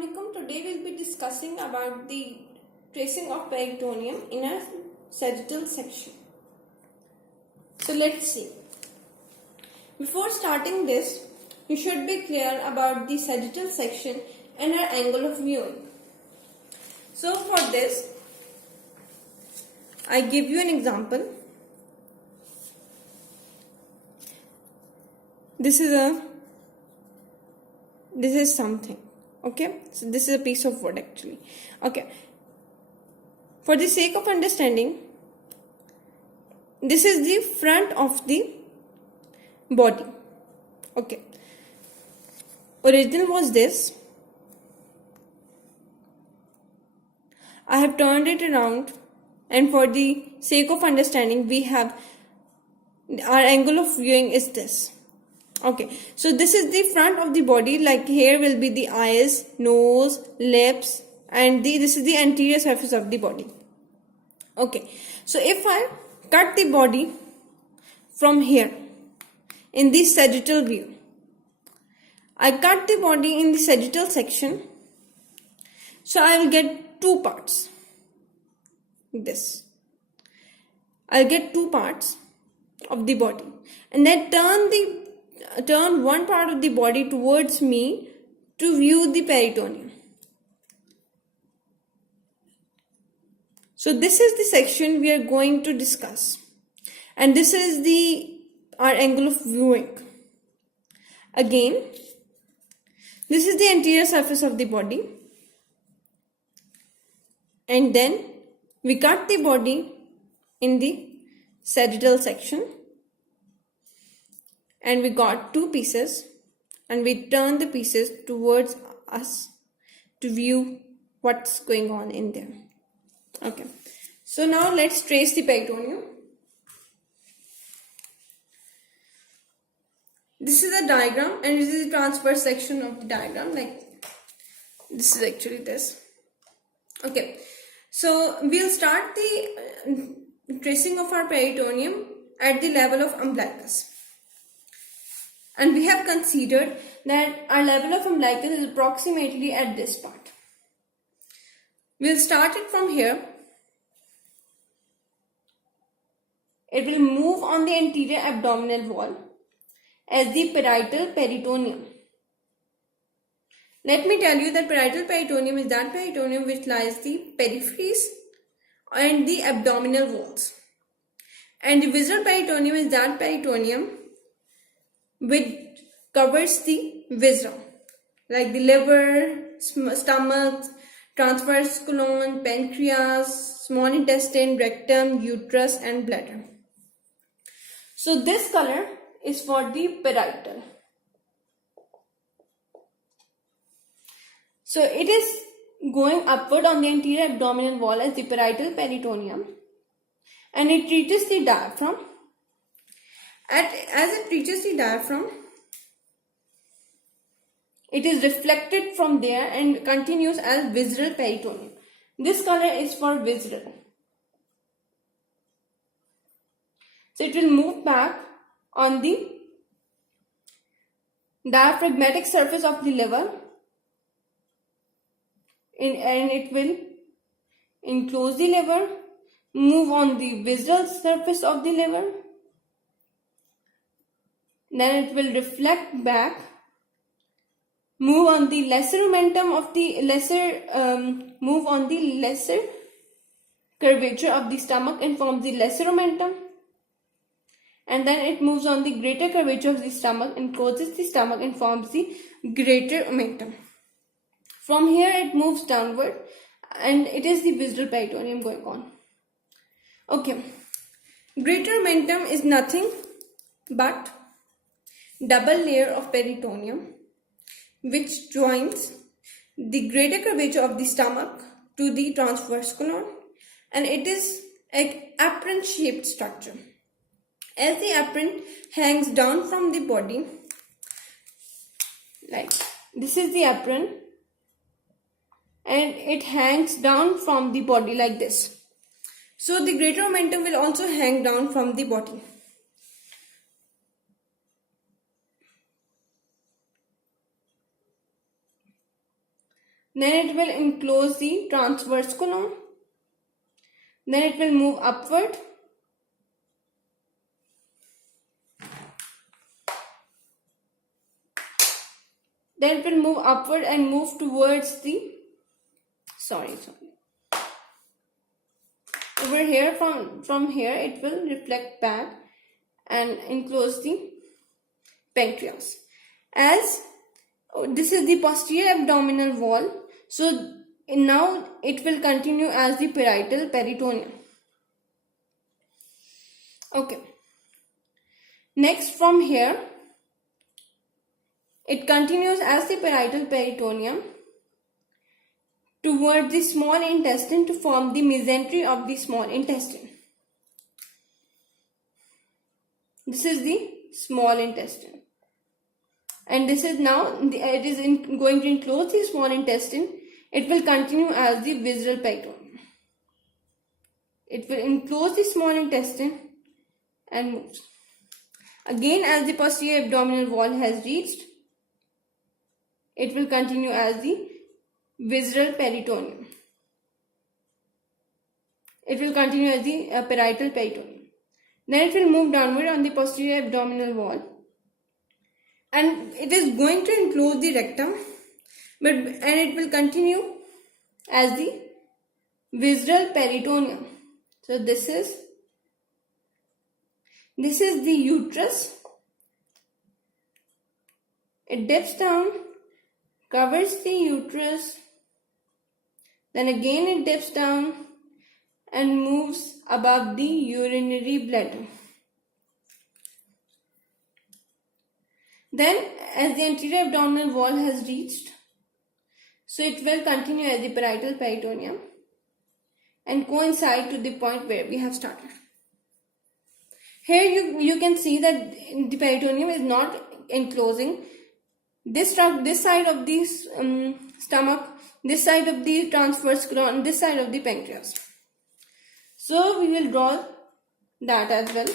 Assalamualaikum. Today we'll be discussing about the tracing of peritoneum in a sagittal section. So let's see. Before starting this, you should be clear about the sagittal section and our angle of viewing. So for this, I give you an example. This is something. Okay, so this is a piece of wood actually. Okay, for the sake of understanding, this is the front of the body. Okay, original was this. I have turned it around, and for the sake of understanding, we have our angle of viewing is this. Okay, so this is the front of the body, like here will be the eyes, nose, lips, and this is the anterior surface of the body. Okay, so if I cut the body from here in the sagittal view, I cut the body in the sagittal section, so I will get two parts. I'll get two parts of the body, and then turn one part of the body towards me to view the peritoneum. So this is the section we are going to discuss, and this is our angle of viewing. Again, this is the anterior surface of the body, and then we cut the body in the sagittal section, and we got two pieces, and we turn the pieces towards us to view what's going on in there. Okay, so now let's trace the peritoneum. This is a diagram, and this is the transverse section of the diagram. Like this is actually this. Okay, so we'll start the tracing of our peritoneum at the level of umbilicus. And we have considered that our level of umbilicus is approximately at this part. We'll start it from here. It will move on the anterior abdominal wall as the parietal peritoneum. Let me tell you that parietal peritoneum is that peritoneum which lies the peripheries and the abdominal walls. And the visceral peritoneum is that peritoneum which covers the viscera, like the liver, stomach, transverse colon, pancreas, small intestine, rectum, uterus, and bladder. So this color is for the parietal. So it is going upward on the anterior abdominal wall as the parietal peritoneum, and it reaches the diaphragm. As it reaches the diaphragm, it is reflected from there and continues as visceral peritoneum. This color is for visceral. So it will move back on the diaphragmatic surface of the liver, and it will enclose the liver, move on the visceral surface of the liver. Then it will reflect back, move on the lesser omentum of the lesser curvature of the stomach and forms the lesser omentum, and then it moves on the greater curvature of the stomach and closes the stomach and forms the greater omentum. From here it moves downward, and it is the visceral peritoneum going on. Okay, greater omentum is nothing but double layer of peritoneum which joins the greater curvature of the stomach to the transverse colon, and it is an apron shaped structure. As the apron hangs down from the body, like this is the apron, and it hangs down from the body like this. So the greater omentum will also hang down from the body. Then it will enclose the transverse colon. Then it will move upward. Then it will move upward and move towards the, over here, from here it will reflect back and enclose the pancreas. As this is the posterior abdominal wall, so now it will continue as the parietal peritoneum. Okay. Next, from here it continues as the parietal peritoneum toward the small intestine to form the mesentery of the small intestine. This is the small intestine, and this is now it is going to enclose the small intestine. It will continue as the visceral peritoneum. It will enclose the small intestine and moves. Again, as the posterior abdominal wall has reached, it will continue as the visceral peritoneum. It will continue as the parietal peritoneum. Then it will move downward on the posterior abdominal wall, and it is going to enclose the rectum, and it will continue as the visceral peritoneum. So this is the uterus. It dips down, covers the uterus, then again it dips down and moves above the urinary bladder. Then, as the anterior abdominal wall has reached, so it will continue as the parietal peritoneum and coincide to the point where we have started. Here you can see that the peritoneum is not enclosing this side of the stomach, this side of the transverse colon, this side of the pancreas. So we will draw that as well.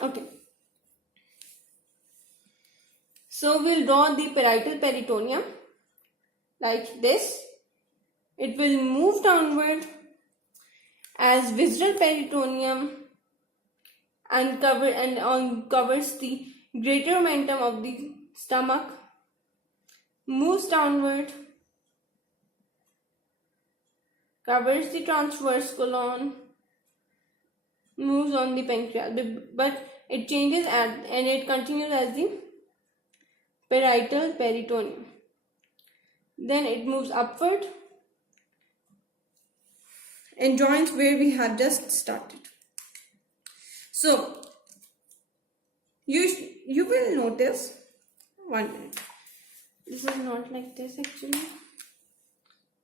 Okay. So we'll draw the parietal peritoneum like this. It will move downward as visceral peritoneum and covers the greater omentum of the stomach, moves downward, covers the transverse colon, moves on the pancreas, but it changes and it continues as the parietal peritoneum. Then it moves upward and joins where we have just started. So you will notice, 1 minute, this is not like this actually,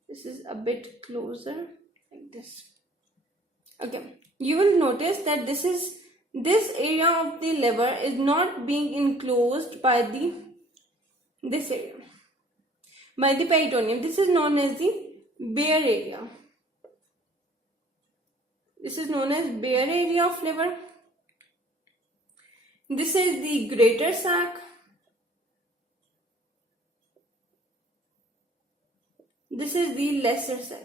this is a bit closer like this. Okay, you will notice that this area of the liver is not being enclosed by this area, by the peritoneum. This is known as the bare area. This is known as bare area of liver. This is the greater sac. This is the lesser sac.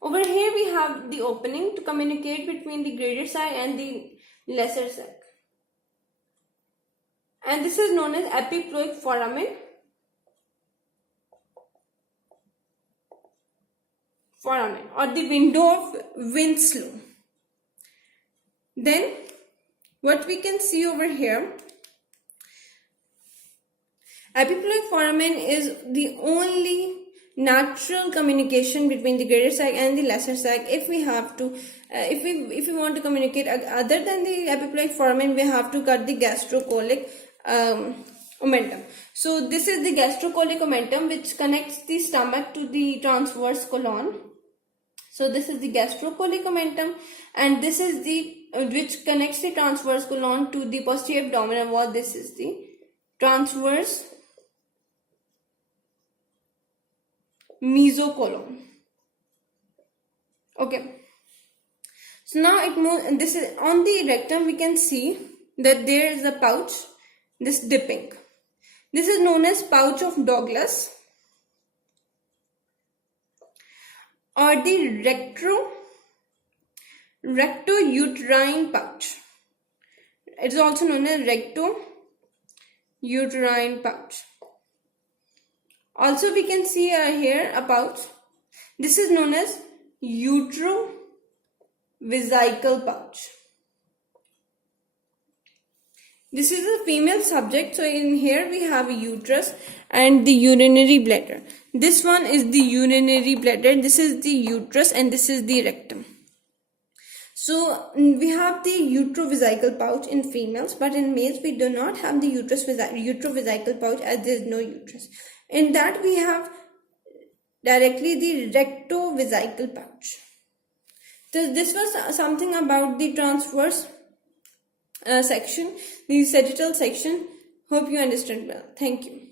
Over here we have the opening to communicate between the greater sac and the lesser sac. And this is known as epiploic foramen. Or the window of Winslow. Then what we can see over here, epiploic foramen is the only natural communication between the greater sac and the lesser sac. If we have to, if we want to communicate other than the epiploic foramen, we have to cut the gastrocolic omentum. So this is the gastrocolic omentum which connects the stomach to the transverse colon. So this is the gastrocolic omentum, and this is the which connects the transverse colon to the posterior abdominal wall. This is the transverse mesocolon. Okay. So now it moves. This is on the rectum. We can see that there is a pouch, this dipping. This is known as pouch of Douglas or the recto-uterine pouch. It is also known as recto-uterine pouch. Also we can see here a pouch. This is known as utero-vesical pouch. This is a female subject, so in here we have a uterus and the urinary bladder. This one is the urinary bladder, this is the uterus, and this is the rectum. So we have the utero-vesical pouch in females, but in males we do not have the utero-vesical pouch, as there is no uterus. In that we have directly the recto-vesical pouch. So this was something about the transverse section, the sagittal section. Hope you understand well. Thank you.